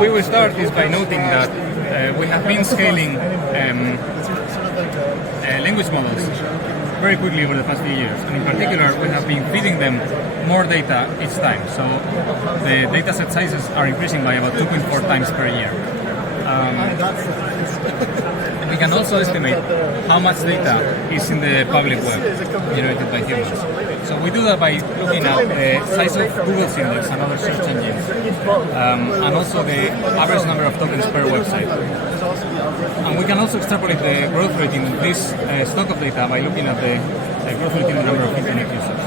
we will start is by noting that we have been scaling language models very quickly over the past few years, and in particular we have been feeding them more data each time. So the data set sizes are increasing by about 2.4 times per year. We can also estimate how much data is in the public web generated by humans. So we do that by looking at the size of Google's index and other search engines, and also the average number of tokens per website. And we can also extrapolate the growth rate in this stock of data by looking at the growth rate in the number of internet users.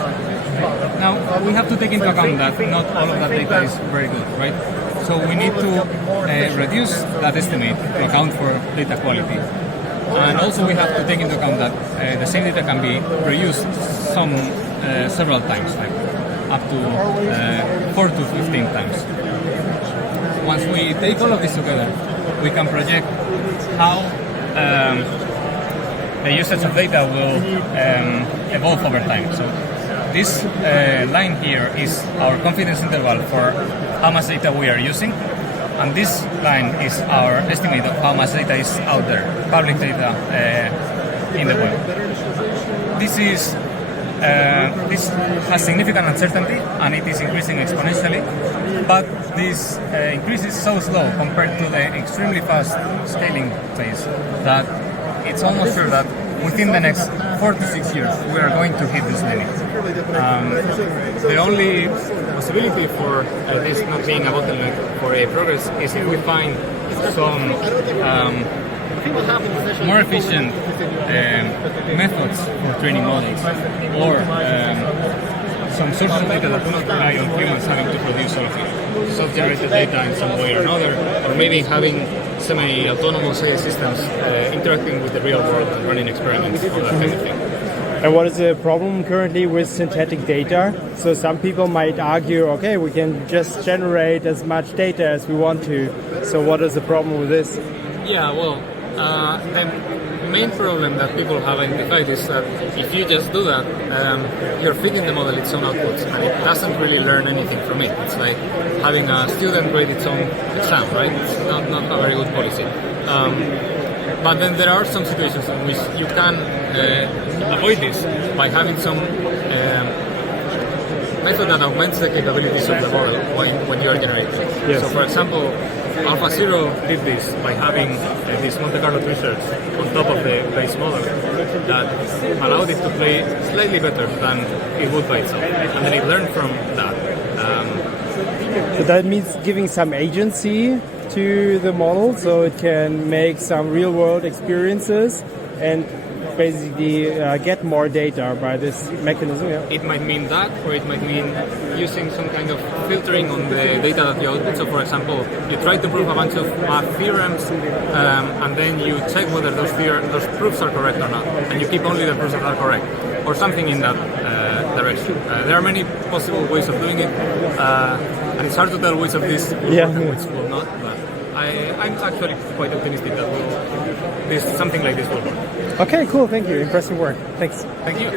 Now, we have to take into account that not all of that data is very good, right? So we need to reduce that estimate to account for data quality. And also we have to take into account that the same data can be reused several times, like up to 4 to 15 times. Once we take all of this together, we can project how the usage of data will evolve over time. So this line here is our confidence interval for how much data we are using, and this line is our estimate of how much data is out there, public data in the web. This has significant uncertainty, and it is increasing exponentially, but this increase is so slow compared to the extremely fast scaling phase that it's almost sure that within the next 4 to 6 years we are going to hit this limit. The only possibility for this not being a bottleneck for a progress is if we find some more efficient methods for training models, or some sources of data that do not rely on humans having to produce all of it. Self-generated data in some way or another, or maybe having semi-autonomous AI systems interacting with the real world and running experiments or that kind of thing. And what is the problem currently with synthetic data? So some people might argue, okay, we can just generate as much data as we want to. So what is the problem with this? Yeah, well, the main problem that people have identified is that if you just do that, you're feeding the model its own outputs, and it doesn't really learn anything from it. It's like having a student grade its own exam, right? It's not a very good policy. But then there are some situations in which you can avoid this by having some method that augments the capabilities of the model when you are generating. Yes. So for example, AlphaZero did this by having this Monte Carlo research on top of the base model that allowed it to play slightly better than it would by itself. And then it learned from that. So that means giving some agency to the model so it can make some real-world experiences and basically get more data by this mechanism. Yeah. It might mean that, or it might mean using some kind of filtering on the data that you output. So for example, you try to prove a bunch of math theorems, and then you check whether those proofs are correct or not, and you keep only the proofs that are correct, or something in that direction. There are many possible ways of doing it, and it's hard to tell which of these will work and which will not, but I'm actually quite optimistic that something like this will work. Okay, cool. Thank you. Impressive work. Thanks. Thank you.